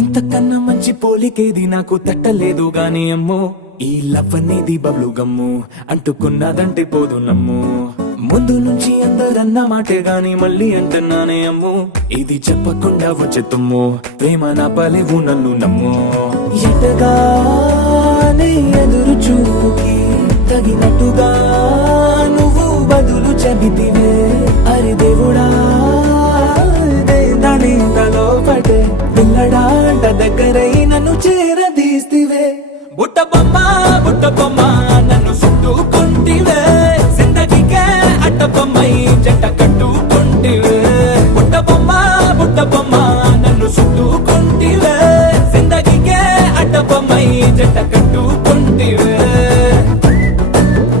ఇంతకన్నా మంచి పోలికేది నాకు తట్టలేదు గాని అమ్మో, ఈ లవ్ అనేది బబ్లు గమ్ము, అంటుకున్నదంటే పోదు నమ్ము. ముందు నుంచి అందరన్న మాటే గాని మళ్ళీ అంటున్నానే అమ్ము, ఇది చెప్పకుండా వచ్చే తుమ్ము, ప్రేమ నా పలేవు నన్ను నమ్ము. ఎటగానే ఎదురు చూపుకి తగినట్టుగా నువ్వు బదులు చెబితివే, అరే దేవుడా దాని తలో పడే పిల్లడాంట దగ్గరై నన్ను చేరదీస్తివే. బుట్ట బొమ్మ నన్ను చుట్టూ